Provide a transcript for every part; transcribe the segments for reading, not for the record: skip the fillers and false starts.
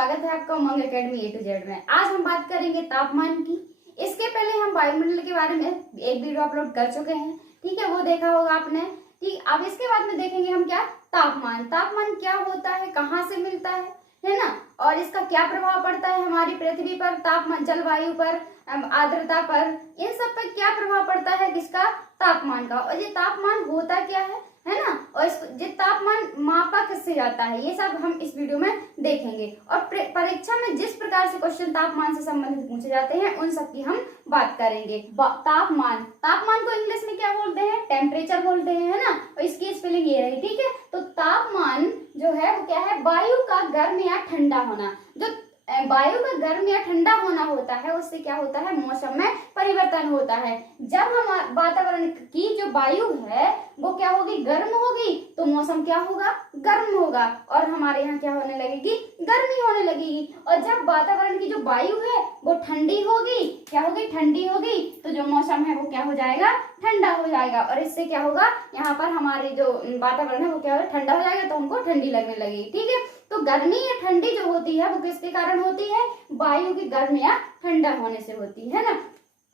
स्वागत है आपका उमंग एकेडमी ए टू जेड में। आज हम बात करेंगे तापमान की। इसके पहले हम वायुमंडल के बारे में एक वीडियो अपलोड कर चुके हैं, ठीक है, वो देखा होगा आपने। ठीक, अब इसके बाद में देखेंगे हम क्या तापमान। तापमान क्या होता है, कहाँ से मिलता है ना, और इसका क्या प्रभाव पड़ता है हमारी पृथ्वी पर, तापमान, जलवायु पर, आर्द्रता पर, इन सब पर क्या प्रभाव पड़ता है किसका, तापमान का। और ये तापमान होता क्या है ना, और ये तापमान मापा किससे जाता है, ये सब हम इस वीडियो में देखेंगे। और परीक्षा में जिस प्रकार से क्वेश्चन तापमान से संबंधित पूछे जाते हैं उन सब की हम बात करेंगे। तापमान को इंग्लिश में क्या बोलते हैं, टेम्परेचर बोलते हैं, है ना, और इसकी स्पेलिंग ये रही, ठीक है। तो तापमान जो है वो क्या है, वायु का गर्म या ठंडा होना। जो वायु का गर्म या ठंडा होना होता है उससे क्या होता है, मौसम में परिवर्तन होता है। जब हम वातावरण की जो वायु है वो क्या होगी, गर्म होगी, तो मौसम क्या होगा, गर्म होगा, और हमारे यहाँ क्या होने लगेगी, गर्मी होने लगेगी। और जब वातावरण की जो वायु है वो ठंडी होगी, क्या होगी, ठंडी होगी, तो जो मौसम है वो क्या हो जाएगा, ठंडा हो जाएगा। और इससे क्या होगा, यहाँ पर हमारे जो वातावरण है वो क्या होगा, ठंडा हो जाएगा, तो हमको ठंडी लगने लगेगी, ठीक है। तो गर्मी या ठंडी जो होती है वो किसके कारण होती है, वायु की गर्म या ठंडा होने से होती है ना।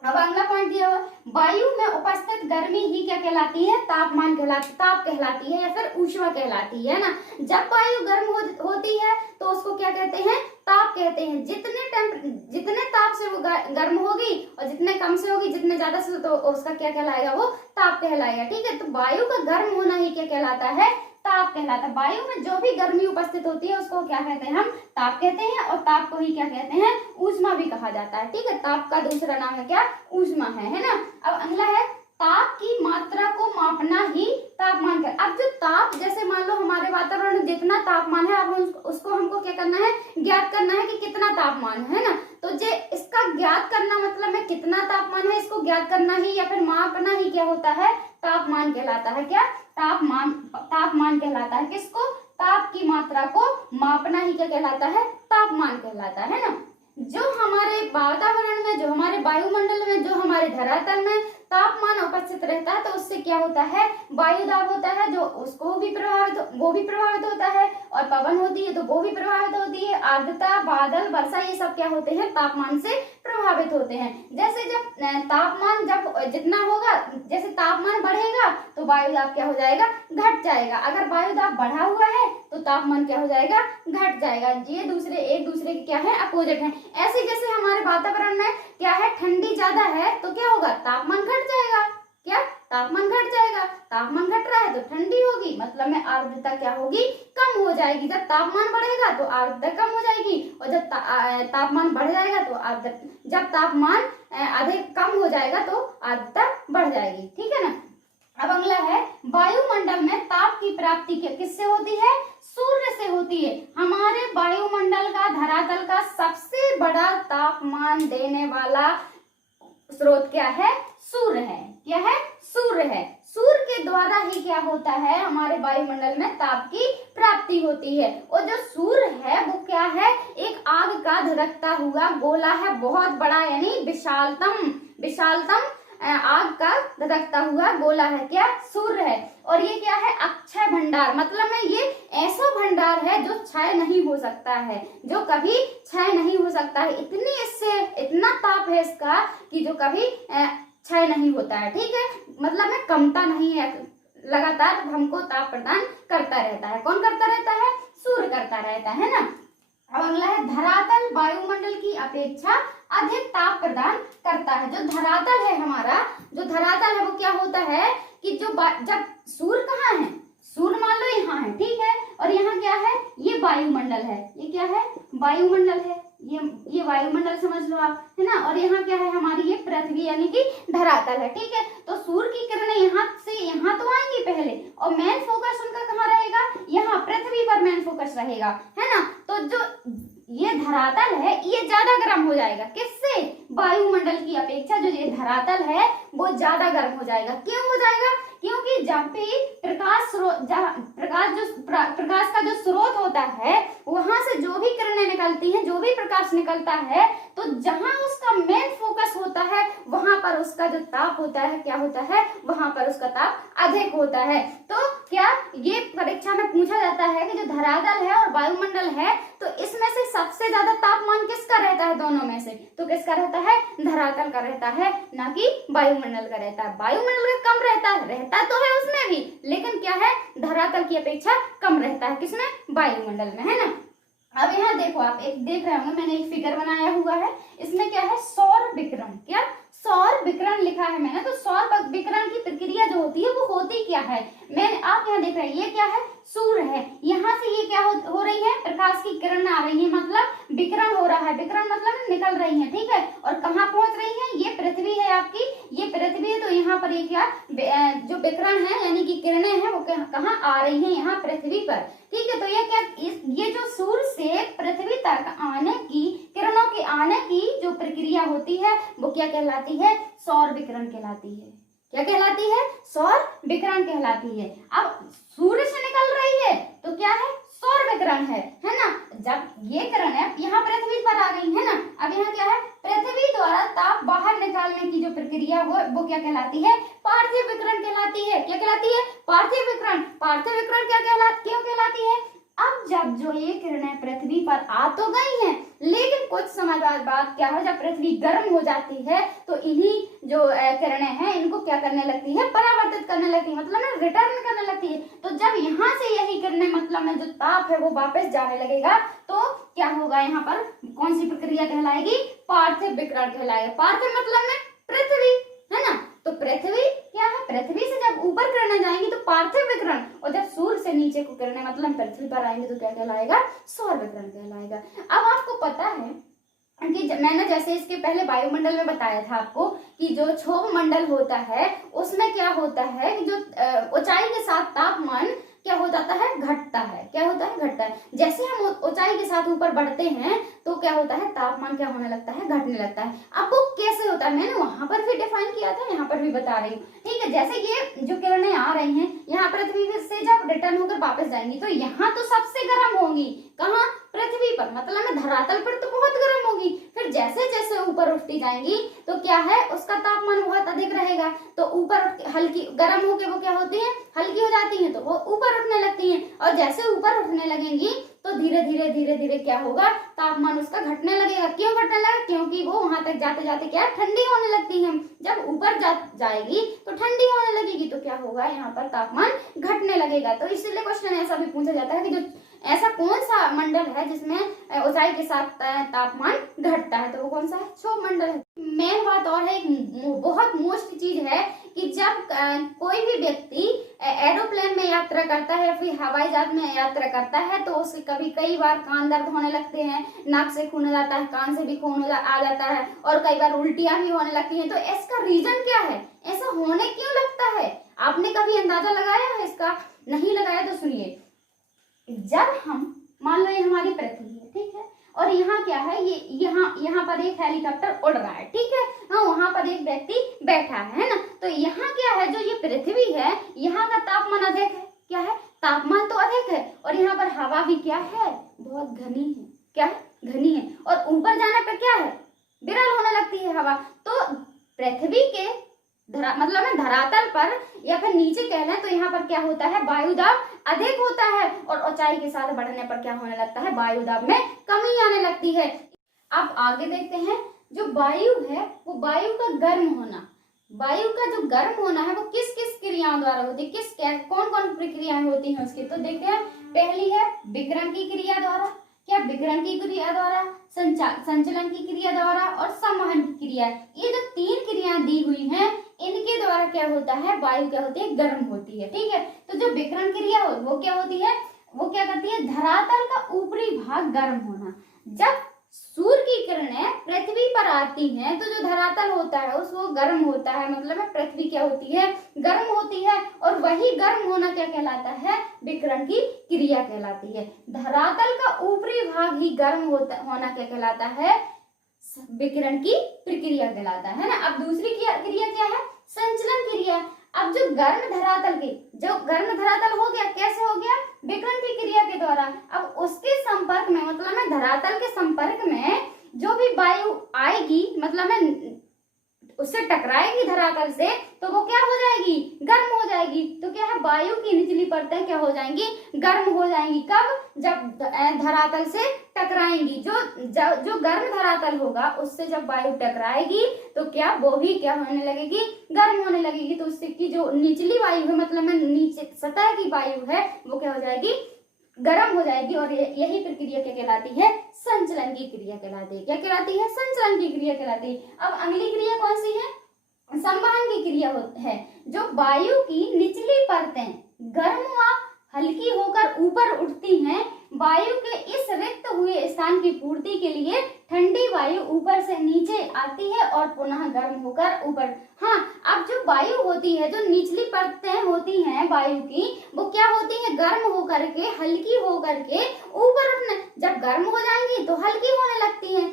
अब अगला पॉइंट दिया हुआ, वायु में उपस्थित गर्मी ही क्या कहलाती है, तापमान कहलाती, ताप कहलाती है या फिर ऊष्मा कहलाती है ना। जब वायु गर्म होती है तो उसको क्या कहते हैं, ताप कहते हैं। जितने ताप से वो गर्म होगी और जितने कम से होगी, जितने ज्यादा से, तो उसका क्या कहलाएगा, वो ताप कहलाएगा, ठीक है। तो वायु का गर्म होना ही क्या कहलाता है, ताप कहलाता है। वायु में जो भी गर्मी उपस्थित होती है उसको क्या कहते हैं, हम ताप कहते हैं, और ताप को ही क्या कहते हैं, ऊष्मा भी कहा जाता है, ठीक है। ताप का दूसरा नाम है क्या, ऊष्मा है ना। अब अगला है, ताप की मात्रा को मापना ही तापमान का। अब जो ताप, जैसे मान लो हमारे वातावरण में जितना तापमान है, अब उसको हमको क्या करना है, ज्ञात करना है कि कितना तापमान है ना। तो जे इसका ज्ञात करना मतलब में कितना तापमान है, इसको ज्ञात करना ही या फिर मापना ही क्या होता है, तापमान कहलाता है। क्या, तापमान कहलाता है। किसको, ताप की मात्रा को मापना ही क्या कहलाता है, तापमान कहलाता है ना। जो हमारे वातावरण में, जो हमारे वायुमंडल में, जो हमारे धरातल में तापमान उपस्थित रहता है तो उससे क्या होता है, वायु दाब होता है, जो उसको भी प्रभावित होता है, और पवन होती है तो वो भी प्रभावित होती है। आर्द्रता, बादल, वर्षा, ये सब क्या होते हैं, तापमान से प्रभावित होते हैं। जैसे जब तापमान जब जितना होगा, जैसे तापमान बढ़ेगा तो वायु दाब क्या हो जाएगा, घट जाएगा। अगर वायु दाब बढ़ा हुआ है तो तापमान क्या हो जाएगा, घट जाएगा। ये एक दूसरे के क्या है, अपोजिट है। ऐसे जैसे हमारे वातावरण में क्या है, ठंडी ज्यादा है तो क्या होगा, तापमान घट जाएगा। क्या, तापमान घट जाएगा। तापमान घट रहा है तो ठंडी होगी, मतलब में आर्द्रता क्या होगी, कम हो जाएगी। जब तापमान बढ़ेगा तो आर्द्रता कम हो जाएगी, और जब तापमान बढ़ जाएगा तो जब तापमान अधिक कम हो जाएगा तो आर्द्रता बढ़ जाएगी, ठीक है ना। अब अगला है, वायुमंडल में ताप की प्राप्ति किससे होती है, सूर्य से होती है। हमारे वायुमंडल का, धरातल का सबसे बड़ा तापमान देने वाला स्रोत क्या है, सूर्य है। क्या है, सूर्य है। सूर्य के द्वारा ही क्या होता है, हमारे वायुमंडल में ताप की प्राप्ति होती है। और जो सूर्य है वो क्या है, एक आग का धधकता हुआ गोला है, बहुत बड़ा, यानी विशालतम आग का धधकता हुआ गोला है, क्या, सूर्य है। और ये क्या है, अक्षय भंडार, मतलब में ये ऐसा भंडार है जो क्षय नहीं हो सकता है, जो कभी क्षय नहीं हो सकता है। इससे इतना ताप है इसका कि जो कभी क्षय नहीं होता है, ठीक है, मतलब में कमता नहीं है, लगातार हमको ताप प्रदान करता रहता है। कौन करता रहता है, सूर्य करता रहता है ना। अब अगला है, धरातल वायुमंडल की अपेक्षा अधिक ताप प्रदान करता है। जो धरातल है हमारा, जो धरातल है वो क्या होता है कि जब सूर्य कहाँ है, सूर्य मान लो यहाँ है, ठीक है, और यहाँ क्या है, ये वायुमंडल है, ये क्या है, वायुमंडल है, ये वायुमंडल समझ लो आप, है ना। और यहाँ क्या है, हमारी ये पृथ्वी यानी कि धरातल है, ठीक है। तो सूर्य की किरणें यहाँ से यहाँ तो आएंगी पहले, और मेन फोकस उनका कहाँ रहेगा, यहाँ पृथ्वी पर मेन फोकस रहेगा, है ना। तो जो ये धरातल है ये ज्यादा गर्म हो जाएगा, किससे, वायुमंडल की अपेक्षा जो ये धरातल है वो ज्यादा गर्म हो जाएगा। क्यों हो जाएगा, क्योंकि जब भी प्रकाश का जो स्रोत होता है वहां से जो भी किरणें निकलती हैं, जो भी प्रकाश निकलता है, तो जहां उसका मेन फोकस होता है वहां पर उसका जो ताप होता है क्या होता है, वहां पर उसका ताप अधिक होता है। तो क्या ये परीक्षा में पूछा जाता है कि जो धरातल है और वायुमंडल है तो इसमें से सबसे ज्यादा तापमान किसका रहता है दोनों में से, तो किसका रहता है, धरातल का रहता है, ना कि वायुमंडल का रहता है। वायुमंडल का कम रहता तो है उसमें भी, लेकिन क्या है, धरातल की अपेक्षा कम रहता है, किसमें, वायुमंडल में, है ना। अब यहाँ देखो, आप एक देख रहे होंगे मैंने एक फिगर बनाया हुआ है, इसमें क्या है, सौर विकिरण, क्या सौर विकिरण लिखा है मैंने। तो सौर विकिरण की प्रक्रिया जो होती है वो होती क्या है, आप यहाँ देख रहे हैं, ये क्या है, सूर्य है, यहाँ से ये क्या हो रही है, प्रकाश की किरण आ रही है, मतलब विकिरण हो रहा है, विकिरण मतलब निकल रही है, ठीक है, और कहाँ पहुंच रही है, ये पृथ्वी है आपकी, ये पृथ्वी है, तो यहाँ पर ये क्या, जो विकिरण है यानी कि किरणें हैं वो कहाँ आ रही है, यहाँ पृथ्वी पर, ठीक है। तो ये क्या, ये जो सूर्य से पृथ्वी तक आने की, किरणों के आने की जो प्रक्रिया होती है वो क्या कहलाती है, सौर विकिरण कहलाती है। क्या कहलाती है, सौर विकिरण कहलाती है। अब सूर्य से निकल रही है तो क्या है, सौर विकिरण है ना। जब ये किरण है यहाँ पृथ्वी पर आ गई है ना, अब यहाँ क्या है, पृथ्वी द्वारा ताप बाहर निकालने की जो प्रक्रिया वो क्या कहलाती है, पार्थिव विकिरण कहलाती है। क्या कहलाती है, पार्थिव विकिरण। पार्थिव विकिरण क्यों कहलाती है, अब जब जो ये किरणें पृथ्वी पर आ तो गई हैं, लेकिन कुछ समय बाद क्या हो, जब पृथ्वी गर्म हो जाती है तो इन्हीं जो किरणें हैं इनको क्या करने लगती है, परावर्तित करने लगती है, मतलब रिटर्न करने लगती है। तो जब यहाँ से यही किरणें, मतलब में जो ताप है वो वापस जाने लगेगा तो क्या होगा, यहाँ पर कौन सी प्रक्रिया कहलाएगी, पार्थिव विकिरण कहलाएगा। पार्थिव मतलब में पृथ्वी, है ना। तो पृथ्वी क्या है, पृथ्वी से जब ऊपर किरणें जाएंगी तो पार्थिव विकिरण, और जब सूर्य से नीचे को किरणें मतलब पृथ्वी पर आएंगे तो क्या कहलाएगा, सौर विकिरण कहलाएगा। अब आपको पता है कि मैंने जैसे इसके पहले वायुमंडल में बताया था आपको कि जो क्षोभ मंडल होता है उसमें क्या होता है कि जो ऊंचाई के साथ तापमान क्या हो जाता है, घटता है। क्या होता है, घटता है। जैसे हम ऊंचाई के साथ ऊपर बढ़ते हैं तो क्या होता है, तापमान क्या होने लगता है, घटने लगता है। आपको कैसे होता है, मैंने वहां पर भी डिफाइन किया था, यहाँ पर भी बता रही हूँ, ठीक है। जैसे ये जो किरणें आ रही हैं यहाँ पृथ्वी से जब रिटर्न होकर वापस जाएंगी तो यहाँ तो सबसे गर्म होंगी, कहाँ, पृथ्वी पर, मतलब में धरातल पर तो बहुत गर्म होगी। फिर जैसे जैसे ऊपर उठती जाएंगी तो क्या है, उसका तापमान बहुत अधिक रहेगा, तो ऊपर हल्की गर्म होके वो क्या होती है, हल्की हो जाती है, तो वो ऊपर उठने लगती हैं, और जैसे ऊपर उठने लगेंगी तो धीरे धीरे क्या होगा, तापमान उसका घटने लगेगा। क्यों घटने लगेगा, क्योंकि वो वहां तक जाते जाते क्या ठंडी होने लगती है। जब ऊपर जाएगी तो ठंडी होने लगेगी तो क्या होगा, यहाँ पर तापमान घटने लगेगा। तो इसलिए क्वेश्चन ऐसा भी पूछा जाता है कि जो ऐसा कौन सा मंडल है जिसमें ऊंचाई के साथ तापमान घटता है, तो वो कौन सा है, क्षोभ मंडल है। मेन बात और है, एक बहुत मोस्ट चीज है कि जब कोई भी व्यक्ति एरोप्लेन में यात्रा करता है या फिर हवाई जहाज में यात्रा करता है तो उसके कई बार कान दर्द होने लगते हैं, नाक से खून जाता है, कान से भी खून आ जाता है, और कई बार उल्टियां भी होने लगती हैं। तो इसका रीजन क्या है, ऐसा होने क्यों लगता है, आपने कभी अंदाजा लगाया है इसका, नहीं लगाया तो सुनिए। जब हम मान लो ये हमारी पृथ्वी है, ठीक है, और यहाँ क्या है, ये यहाँ पर एक हेलीकॉप्टर उड़ रहा है, ठीक है, हाँ, वहां पर एक व्यक्ति बैठा है ना। तो यहाँ क्या है, जो ये पृथ्वी है यहाँ का तापमान अधिक है, क्या है, तापमान तो अधिक है, और यहाँ पर हवा भी क्या है, बहुत घनी है, क्या है, घनी है, और ऊपर जाने पर क्या है, विरल होने लगती है हवा। तो पृथ्वी के मतलब में धरातल पर या फिर नीचे कह लें तो यहाँ पर क्या होता है, वायुदाब अधिक होता है, और ऊंचाई के साथ बढ़ने पर क्या होने लगता है, वायुदाब में कमी आने लगती है। अब आगे देखते हैं, जो वायु है वो वायु का गर्म होना, वायु का जो गर्म होना है वो किस किस क्रियाओं द्वारा होती है, कौन कौन प्रक्रियाएं होती हैं उसकी। तो देखते हैं, पहली है विकिरण की क्रिया द्वारा, क्या, विकिरण की क्रिया द्वारा, संचलन की क्रिया द्वारा, और संवहन की क्रिया। ये जो तीन क्रियाएं दी हुई हैं इनके द्वारा क्या होता है, वायु क्या होती है, गर्म होती है, ठीक है। तो जो विकिरण क्रिया वो क्या होती है, वो क्या करती है, धरातल का ऊपरी भाग गर्म होना। जब सूर्य की किरणें पृथ्वी पर आती हैं तो जो धरातल होता है उसको गर्म होता है, मतलब पृथ्वी क्या होती है, गर्म होती है, और वही गर्म होना क्या कहलाता है, विकिरण की क्रिया कहलाती है। धरातल का ऊपरी भाग ही गर्म होना क्या कहलाता है, विकिरण की प्रक्रिया कहलाता है ना। अब दूसरी क्रिया क्या है, संचलन क्रिया। अब जो गर्म धरातल हो गया, कैसे हो गया, विकिरण की क्रिया के द्वारा। अब उसके संपर्क में, मतलब धरातल के संपर्क में जो भी वायु आएगी मतलब में उससे टकराएगी धरातल से तो वो क्या हो जाएगी, गर्म हो जाएगी। तो क्या है, वायु की निचली परतें क्या हो जाएंगी, गर्म हो जाएंगी। कब, जब धरातल से टकराएंगी। जो गर्म धरातल होगा उससे जब वायु टकराएगी तो क्या, वो भी क्या होने लगेगी, गर्म होने लगेगी। तो उससे की जो निचली वायु है मतलब में नीचे सतह की वायु है वो क्या हो जाएगी, गर्म हो जाएगी। और यही प्रक्रिया क्या कहलाती है, संचलन की क्रिया कहलाती है। क्या कहलाती है, संचलन की क्रिया कहलाती है। अब अगली क्रिया कौन सी है, संवहन की क्रिया है। जो वायु की निचली परतें गर्म व हल्की होकर ऊपर उठती हैं, वायु के इस रिक्त हुए स्थान की पूर्ति के लिए ठंडी वायु ऊपर से नीचे आती है और पुनः गर्म होकर ऊपर। हाँ, अब जो वायु होती है, जो निचली परतें होती हैं वायु की, वो क्या होती है, गर्म होकर के, हल्की होकर के ऊपर उठने। जब गर्म हो जाएंगी तो हल्की होने लगती है।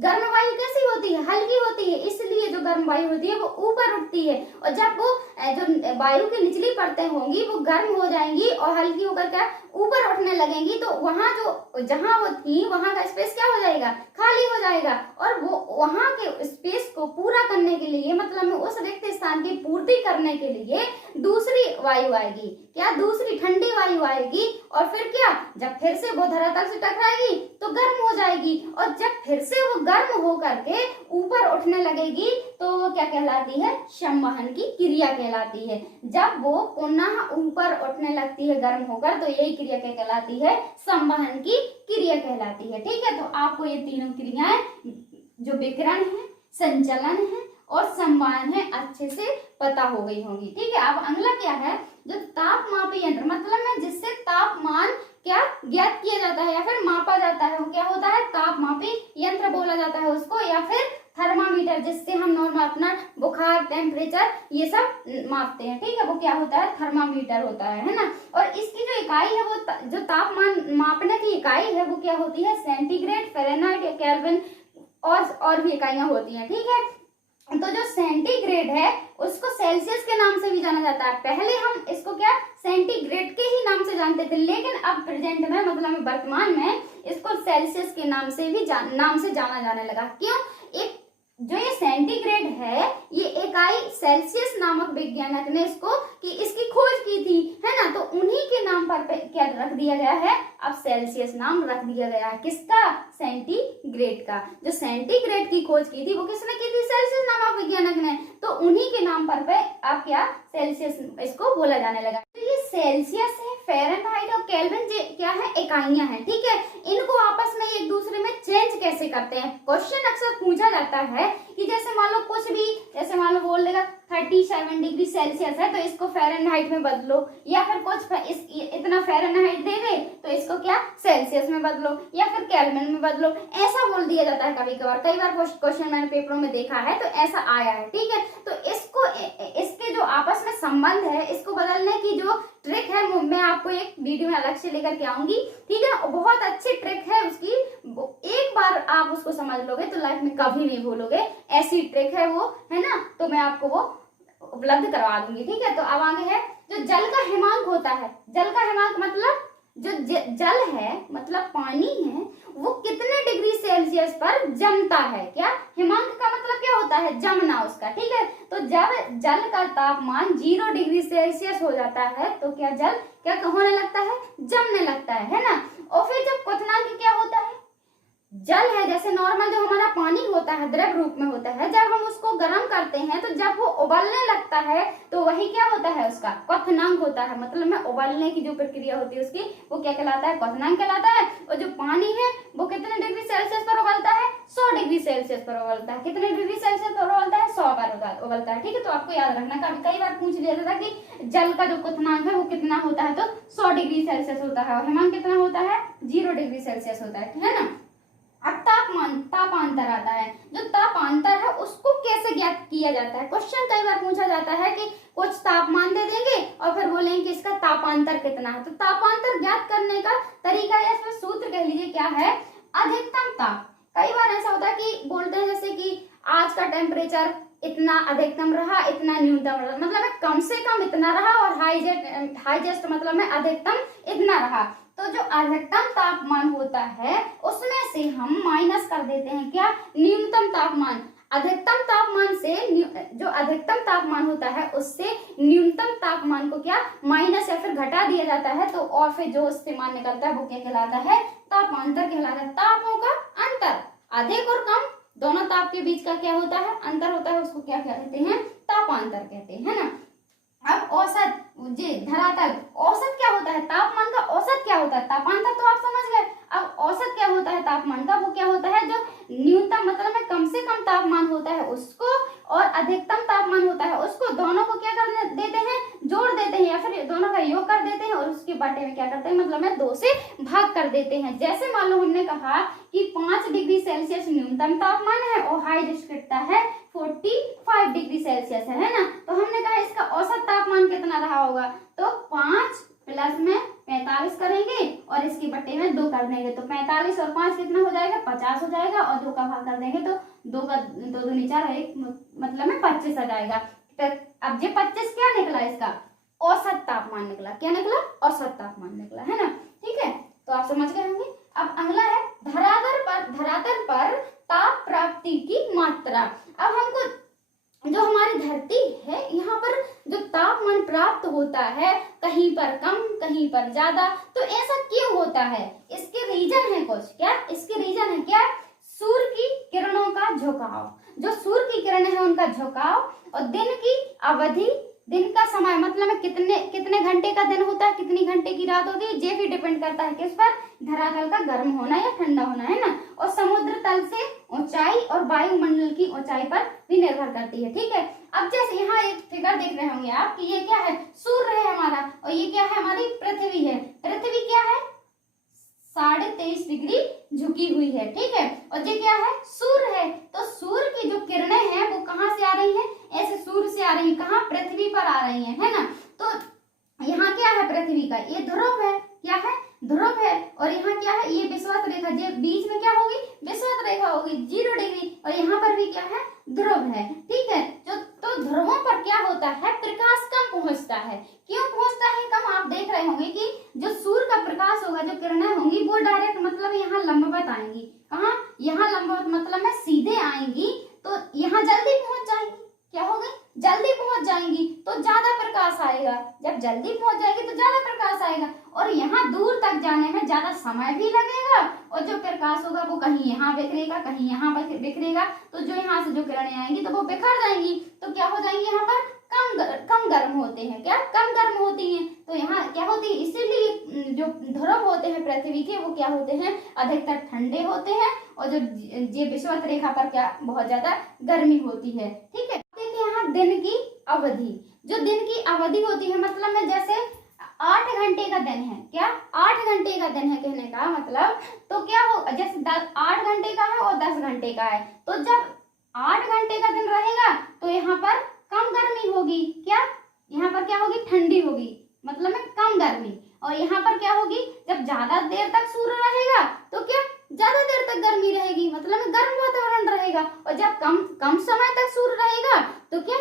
गर्म वायु कैसी होती है, हल्की होती है, इसलिए जो गर्म वायु होती है वो ऊपर उठती है। और जब वो जो वायु की निचली परतें होंगी वो गर्म हो जाएंगी और हल्की होकर क्या, ऊपर उठने लगेंगी। तो वहां जो जहां वो थी वहां का स्पेस क्या हो जाएगा, खाली हो जाएगा। और वो वहां के स्पेस को पूरा करने के लिए मतलब में उस रिक्त स्थान की पूर्ति करने के लिए दूसरी वायु आएगी। क्या, दूसरी ठंडी वायु आएगी। और फिर क्या, जब फिर से वो धरातल से टकराएगी तो गर्म हो जाएगी। और जब फिर से वो गर्म होकर के ऊपर उठने लगेगी तो वो क्या कहलाती है, संवहन की क्रिया कहलाती है। जब वो पुनः ऊपर उठने लगती है गर्म होकर तो यही क्रिया क्या कहलाती है, संवहन की क्रिया कहलाती है। ठीक है, तो आपको ये तीनों क्रियाएं जो विकिरण है, संचलन है और संवहन है अच्छे से पता हो गई होंगी। ठीक है, अब अगला क्या है, जो तापमापी यंत्र मतलब में जिससे तापमान क्या ज्ञात किया जाता है या फिर मापा जाता है, वो क्या होता है, तापमापी यंत्र बोला जाता है उसको, या फिर थर्मामीटर, जिससे हम नॉर्मल अपना बुखार, टेम्परेचर ये सब मापते हैं। ठीक है, वो क्या होता है, थर्मामीटर होता है ना। और इसकी जो इकाई है, वो जो तापमान मापने की इकाई है वो क्या होती है, सेंटीग्रेड, फ़ारेनहाइट या केल्विन और भी इकाइयां होती हैं। ठीक है, तो जो सेंटीग्रेड है उसको सेल्सियस के नाम से भी जाना जाता है। पहले हम इसको क्या, सेंटीग्रेड के ही नाम से जानते थे, लेकिन अब प्रेजेंट में मतलब वर्तमान में इसको सेल्सियस के नाम से भी नाम से जाना जाने लगा। क्यों, एक जो ये सेंटीग्रेड है ये इकाई सेल्सियस नामक वैज्ञानिक ने इसको कि इसकी खोज की थी, है ना। तो उन्हीं के नाम पर क्या रख दिया गया है, अब सेल्सियस नाम रख दिया गया है। किसका, सेंटीग्रेड का। जो सेंटीग्रेड की खोज की थी वो किसने की थी, सेल्सियस नामक वैज्ञानिक ने। तो उन्हीं के नाम पर अब क्या, सेल्सियस इसको बोला जाने लगा। तो ये सेल्सियस है, फ़ारेनहाइट और केल्विन क्या है, इकाइयां हैं। ठीक है, इनको आपस में एक दूसरे में चेंज कैसे करते हैं, क्वेश्चन अक्सर पूछा जाता है कि जैसे मान लो कुछ भी, जैसे मान लो बोल देगा 37 डिग्री सेल्सियस है तो इसको फ़ारेनहाइट में बदलो, या फिर कुछ इतना फ़ारेनहाइट दे दे तो इसको क्या, सेल्सियस में बदलो, या फिर केल्विन में बदलो। ऐसा बोल दिया जाता है कभी कभार, कई बार क्वेश्चन मैंने पेपरों में देखा है तो ऐसा आया है। ठीक है, तो इसको इसके जो आपस में संबंध है इसको बदलने की जो ट्रिक है वो मैं आपको एक वीडियो में अलग से लेकर के आऊंगी। ठीक है, बहुत अच्छी ट्रिक है उसकी, एक बार आप उसको समझ लोगे तो लाइफ में कभी नहीं भूलोगे। ऐसी ट्रिक है वो, है ना, तो मैं आपको वो उपलब्ध करवा दूंगी। ठीक है, तो अब आगे है जो जल का हिमांक होता है। जल का हिमांक मतलब जो जल है मतलब पानी है वो कितने डिग्री सेल्सियस पर जमता है। क्या, हिमांक का मतलब क्या होता है, जमना उसका। ठीक है, तो जब जल का तापमान 0 डिग्री सेल्सियस हो जाता है तो क्या जल क्या होने लगता है, जमने लगता है ना। और फिर जब क्वथनांक क्या होता है, जल है जैसे नॉर्मल जो हमारा पानी होता है द्रव रूप में होता है, जब हम उसको गर्म करते हैं तो जब वो उबलने लगता है तो वही क्या होता है, उसका क्वथनांक होता है। मतलब में उबलने की जो प्रक्रिया होती है उसकी वो क्या कहलाता है, क्वथनांक कहलाता है। और जो पानी है वो कितने डिग्री सेल्सियस पर उबलता है, 100 डिग्री सेल्सियस पर उबलता है। कितने डिग्री सेल्सियस पर उबलता है, 100 पर उबलता है। ठीक है, तो आपको याद रखना, कई बार पूछ लिया जाता है कि जल का जो क्वथनांक है वो कितना होता है, तो 100 डिग्री सेल्सियस होता है। और हिमांक कितना होता है, 0 डिग्री सेल्सियस होता है ना। अब तापांतर आता है। जो तापांतर है उसको कैसे ज्ञात किया जाता है, क्वेश्चन कई बार पूछा जाता है कि कुछ तापमान दे देंगे और फिर बोलेंगे कि इसका तापांतर कितना है। तो तापांतर ज्ञात करने का तरीका या फिर सूत्र कह लीजिए क्या है, अधिकतम ताप। कई बार ऐसा होता है कि बोलते हैं जैसे कि आज का टेम्परेचर इतना अधिकतम रहा, इतना न्यूनतम रहा, मतलब कम से कम इतना रहा, और हाईएस्ट मतलब में अधिकतम इतना रहा। तो जो अधिकतम तापमान होता है उसमें से हम माइनस कर देते हैं क्या, न्यूनतम तापमान। अधिकतम तापमान से जो अधिकतम तापमान होता है उससे न्यूनतम तापमान को क्या माइनस या फिर घटा दिया जाता है, तो और फिर जो उससे मान निकलता है वो क्या कहलाता है, तापांतर कहलाता है। तापों का अंतर, अधिक और कम दोनों ताप के बीच का क्या होता है, अंतर होता है, उसको क्या कहते हैं, तापांतर कहते हैं ना। अब औसत, जी धरातल, औसत क्या होता है, तापमान का औसत क्या होता है, तापांतर तो आप समझ गए। अब औसत क्या होता है तापमान का, वो क्या होता है, जो न्यूनतम मतलब में कम से कम तापमान होता है उसको और अधिकतम तापमान होता है उसको, दोनों को क्या कर देते हैं, जोड़ देते हैं या फिर दोनों का योग कर देते हैं और उसके बाटे में क्या करते हैं, मतलब में 2 से भाग कर देते हैं। जैसे मान लो हमने कहा कि 5 डिग्री सेल्सियस न्यूनतम तापमान है और हाई डिस्क्रिप्टा है 45 डिग्री सेल्सियस है ना, तो हमने कहा इसका औसत तापमान कितना रहा होगा, तो 5 प्लस में 45 करेंगे और इसके बट्टे में 2 कर देंगे, तो 45 और 5 कितना हो जाएगा, 50 हो जाएगा और 2 का भाग कर देंगे तो 2 का 2 दूनी 4 1 मतलब में 25 आ जाएगा। अब ये 25 क्या निकला, इसका औसत तापमान निकला, क्या निकला, औसत तापमान निकला है ना, ठीक है, तो आप समझ गए होंगे। अब अगला है धरातल पर ताप प्राप्ति की मात्रा। अब हमको जो हमारी धरती है यहाँ पर जो तापमान प्राप्त होता है, कहीं पर कम कहीं पर ज्यादा, तो ऐसा क्यों होता है, इसके रीजन है कुछ, क्या इसके रीजन है क्या, सूर्य की किरणों का झुकाव, जो सूर्य की किरणें हैं उनका झुकाव और दिन की अवधि, दिन का समय मतलब में कितने घंटे का दिन होता है, कितनी घंटे की रात होती है, ये भी डिपेंड करता है किस पर, धरातल का गर्म होना या ठंडा होना है ना, और समुद्र तल से ऊंचाई और वायुमंडल की ऊंचाई पर भी निर्भर करती है, ठीक है। अब जैसे यहाँ एक फिगर देख रहे होंगे आप कि ये क्या है, सूर्य है हमारा और ये क्या है, हमारी पृथ्वी है। पृथ्वी क्या है, 23.5 डिग्री झुकी हुई है, ठीक है, और ये क्या है, सूर्य है। तो सूर्य की जो किरणें हैं वो कहाँ से आ रही हैं, ऐसे सूर्य से आ रही है, कहाँ, पृथ्वी पर आ रही है ना। तो यहाँ क्या है, पृथ्वी का ये ध्रुव है, क्या है, ध्रुव है, और यहाँ क्या है, ये विषुवत रेखा, ये बीच में क्या होगी, विषुवत रेखा होगी 0 डिग्री, और यहाँ पर भी क्या है, ध्रुव है, ठीक है। जो तो ध्रुवों पर क्या होता है, प्रकाश कम पहुंचता है। क्यों पहुंचता है कम, आप देख रहे होंगे कि जो सूर्य का प्रकाश होगा, जो किरणें होंगी वो डायरेक्ट मतलब यहाँ लंबवत आएंगी, कहाँ, यहाँ लंबवत मतलब में सीधे आएंगी, तो यहाँ जल्दी पहुंच जाएंगी, क्या होगा, जल्दी पहुंच जाएंगी तो ज्यादा प्रकाश आएगा, जब जल्दी पहुंच जाएगी तो ज्यादा प्रकाश आएगा, और यहाँ दूर तक जाने में ज्यादा समय भी लगेगा, और जो प्रकाश होगा वो कहीं यहाँ बिखरेगा कहीं यहाँ बिखरेगा, तो जो यहाँ से जो किरणें आएंगी तो वो बिखर जाएंगी, तो क्या हो जाएंगी, यहाँ पर कम गर्म होते हैं, क्या कम गर्म होती हैं, तो यहाँ क्या होती है, इसीलिए जो ध्रुव होते हैं पृथ्वी के वो क्या होते हैं, अधिकतर ठंडे होते हैं, और जो ये विषुवत रेखा पर क्या बहुत ज्यादा गर्मी होती है, ठीक है। देखिए यहाँ दिन की अवधि, जो दिन की अवधि होती है मतलब में जैसे 8 घंटे का दिन है, क्या 8 घंटे का दिन है कहने का मतलब, तो क्या हो, जैसे 8 घंटे का है और 10 घंटे का है, तो जब 8 घंटे का दिन रहेगा तो यहाँ पर कम गर्मी होगी, क्या यहाँ पर क्या होगी, ठंडी होगी, मतलब में कम गर्मी, और यहाँ पर क्या होगी, जब ज्यादा देर तक सूर्य रहेगा तो क्या ज्यादा देर तक गर्मी रहेगी, मतलब में गर्म वातावरण रहेगा, और जब कम समय तक सूर्य रहेगा तो क्या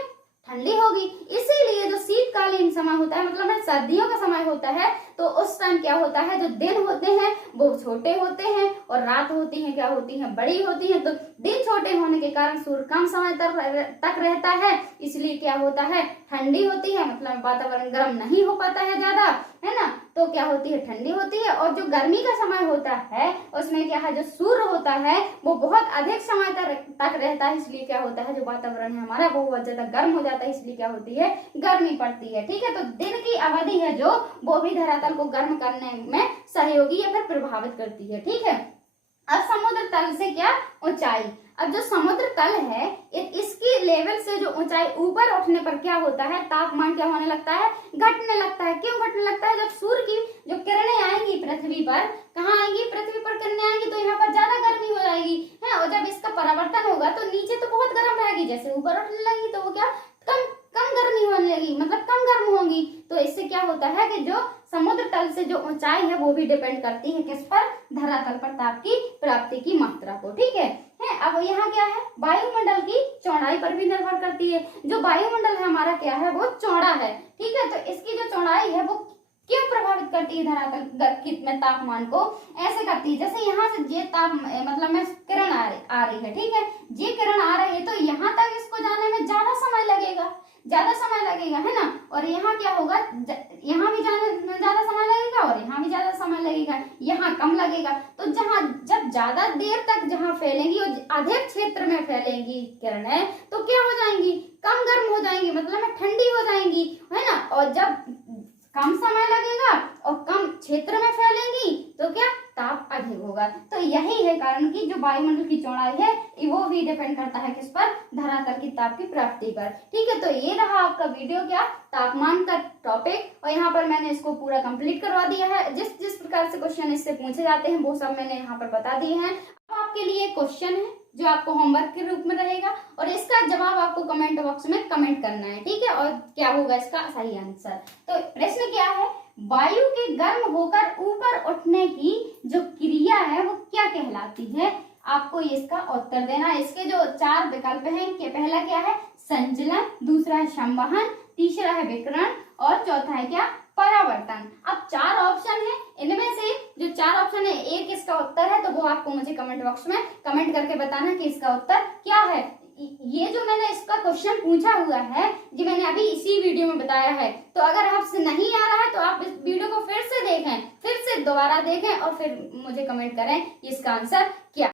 ठंडी होगी। इसीलिए जो शीतकालीन समय होता है मतलब में सर्दियों का समय होता है, तो उस टाइम क्या होता है, जो दिन होते हैं वो छोटे होते हैं और रात होती है क्या होती है, बड़ी होती है, तो दिन छोटे होने के कारण सूर्य कम समय तक रहता है, इसलिए क्या होता है, ठंडी होती है, मतलब वातावरण गर्म नहीं हो पाता है ज्यादा, है ना, तो क्या होती है, ठंडी होती है। और जो गर्मी का समय होता है उसमें क्या है, जो सूर्य होता है वो बहुत अधिक समय तक रहता है, इसलिए क्या होता है, जो वातावरण है हमारा वो बहुत ज्यादा गर्म हो जाता है, इसलिए क्या होती है, गर्मी पड़ती है, ठीक है। तो दिन की अवधि है जो वो भी धरातल को गर्म करने में सहयोगी या फिर प्रभावित करती है, ठीक है। अब समुद्र तल से क्या ऊंचाई, अब जो समुद्र तल है इसकी लेवल से जो ऊंचाई ऊपर उठने पर क्या होता है, तापमान क्या होने लगता है, घटने लगता है। क्यों घटने लगता है, जब सूर्य की जो किरणें आएंगी पृथ्वी पर, कहाँ आएंगी, पृथ्वी पर किरणें आएंगी तो यहाँ पर ज्यादा गर्मी हो जाएगी है, और जब इसका परावर्तन होगा तो नीचे तो बहुत गर्म रहेगी, जैसे ऊपर उठने लगी तो वो क्या कम गर्मी होने लगी, मतलब कम गर्म होंगी, तो इससे क्या होता है कि जो समुद्र तल से जो ऊंचाई है वो भी डिपेंड करती है किस पर, धरातल पर ताप की प्राप्ति की मात्रा को, ठीक है। अब यहाँ क्या है, वायुमंडल की चौड़ाई पर भी निर्भर करती है। जो वायुमंडल है हमारा क्या है, वो चौड़ा है, ठीक है, तो इसकी जो चौड़ाई है वो क्यों प्रभावित करती है धरातल में तापमान को? ऐसे करती है जैसे यहाँ से ये मतलब में किरण आ रही है, ठीक है, ये किरण आ रही है तो यहाँ तक इसको जाने में ज्यादा समय लगेगा, है ना। और यहाँ क्या होगा, यहाँ भी जाने में ज्यादा समय लगेगा और यहाँ भी ज्यादा समय लगेगा, यहाँ कम लगेगा। तो जब ज्यादा देर तक जहाँ फैलेंगी और अधिक क्षेत्र में फैलेंगी किरणें तो क्या हो जाएंगी, कम गर्म हो जाएंगी, मतलब में ठंडी हो जाएंगी, है ना। और जब कम समय लगेगा और कम क्षेत्र में फैलेंगी तो क्या, ताप अधिक होगा। तो यही है कारण कि जो वायुमंडल की चौड़ाई है वो भी डिपेंड करता है किस पर, धरातल की ताप की प्राप्ति पर। ठीक है, तो ये रहा आपका वीडियो, क्या, तापमान का टॉपिक, और यहाँ पर मैंने इसको पूरा कंप्लीट करवा दिया है। जिस जिस प्रकार से क्वेश्चन इससे पूछे जाते हैं वो सब मैंने यहाँ पर बता दिए हैं। अब आपके लिए क्वेश्चन है जो आपको होमवर्क के रूप में रहेगा और इसका जवाब आपको कमेंट बॉक्स में कमेंट करना है, ठीक है। और क्या होगा इसका सही आंसर। तो प्रश्न क्या है, वायु के गर्म होकर ऊपर उठने की जो क्रिया है वो क्या कहलाती है? आपको इसका उत्तर देना है। इसके जो 4 विकल्प हैं कि पहला क्या है, संचलन, दूसरा है संवहन, तीसरा है विकिरण और चौथा है क्या, परावर्तन। अब 4 ऑप्शन है, इनमें से जो 4 ऑप्शन है एक इसका उत्तर है, तो वो आपको मुझे कमेंट बॉक्स में कमेंट करके बताना कि इसका उत्तर क्या है। ये जो मैंने इसका क्वेश्चन पूछा हुआ है जो मैंने अभी इसी वीडियो में बताया है, तो अगर आपसे नहीं आ रहा है तो आप इस वीडियो को फिर से देखें, फिर से दोबारा देखें और फिर मुझे कमेंट करें इसका आंसर क्या